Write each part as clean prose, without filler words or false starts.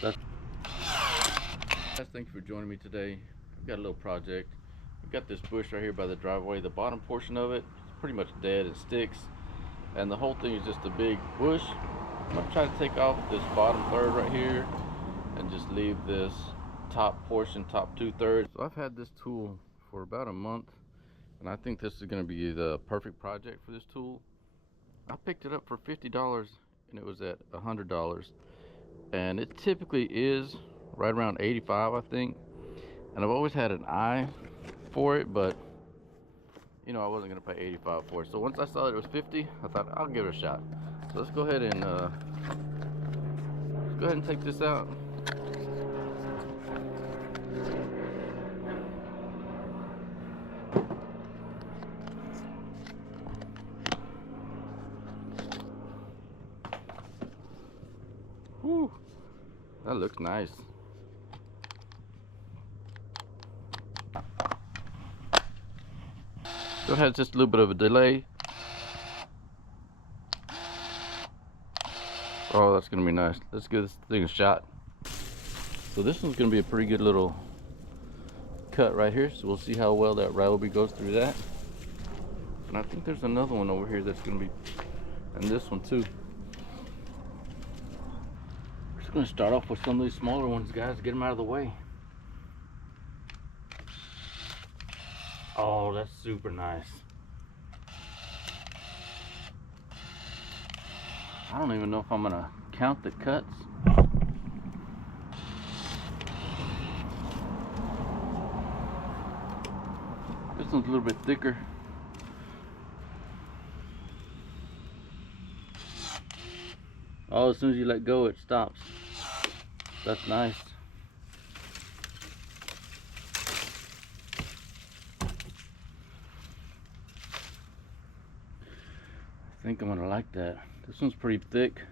Guys, thank you for joining me today. I've got a little project. We've got this bush right here by the driveway. The bottom portion of it is pretty much dead. It sticks, and the whole thing is just a big bush. I'm gonna try to take off this bottom third right here and just leave this top portion, top 2/3. So I've had this tool for about a month, and I think this is going to be the perfect project for this tool. I picked it up for $50 and it was at $100, and it typically is right around 85, I think. And I've always had an eye for it, but you know, I wasn't going to pay 85 for it. So once I saw that it was 50, I thought I'll give it a shot. So let's go ahead and take this out. Whew, that looks nice. So it has just a little bit of a delay. Oh, that's gonna be nice. Let's give this thing a shot. So this one's gonna be a pretty good little cut right here. So we'll see how well that Ryobi goes through that. And I think there's another one over here that's gonna be, and this one too. We're just gonna start off with some of these smaller ones, guys. Get them out of the way. Oh, that's super nice. I don't even know if I'm gonna count the cuts. This one's a little bit thicker. Oh, as soon as you let go, it stops. That's nice. I think I'm gonna like that. This one's pretty thick.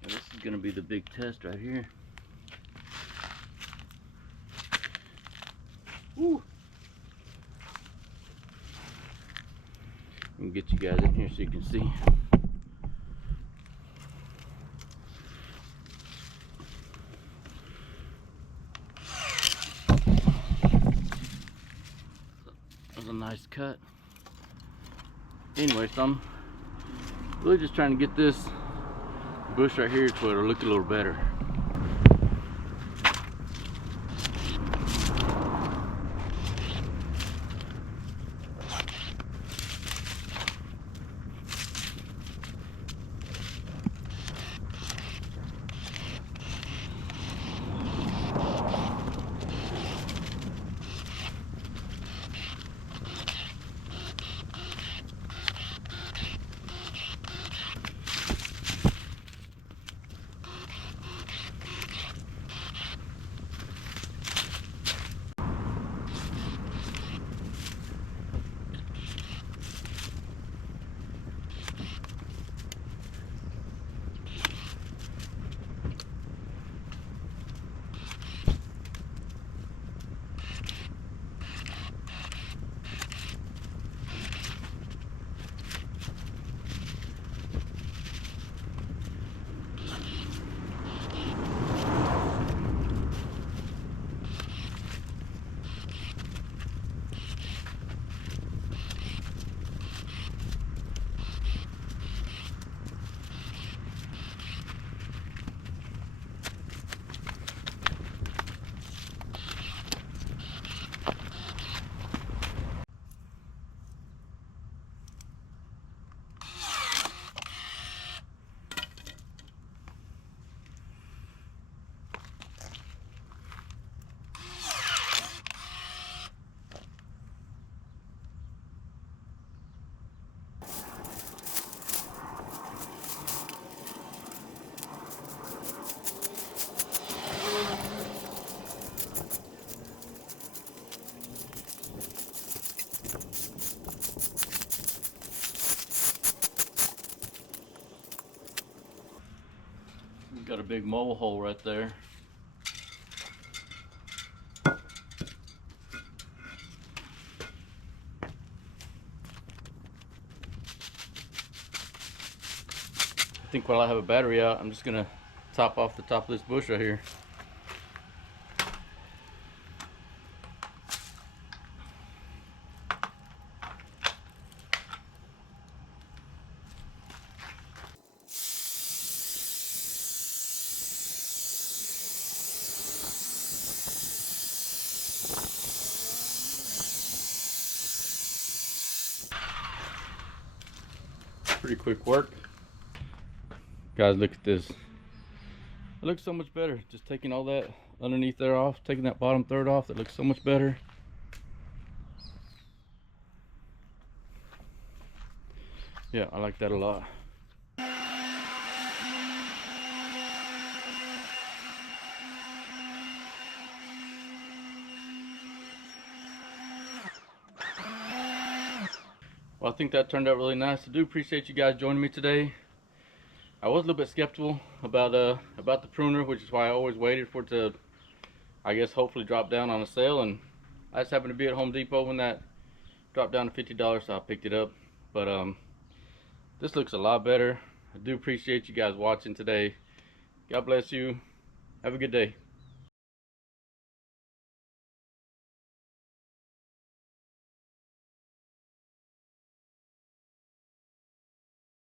This is gonna be the big test right here. Woo! Let me get you guys in here so you can see. That was a nice cut. Anyway, so I'm really just trying to get this bush right here to where it'll look a little better. big mole hole right there. I think while I have a battery out, I'm just gonna top off the top of this bush right here. Pretty quick work. Guys, look at this. It looks so much better. Just taking all that underneath there off, taking that bottom third off, that looks so much better. Yeah, I like that a lot. Well, I think that turned out really nice. I do appreciate you guys joining me today. I was a little bit skeptical about the pruner, which is why I always waited for it to, I guess, hopefully drop down on a sale. And I just happened to be at Home Depot when that dropped down to $50, so I picked it up. But this looks a lot better. I do appreciate you guys watching today. God bless you. Have a good day.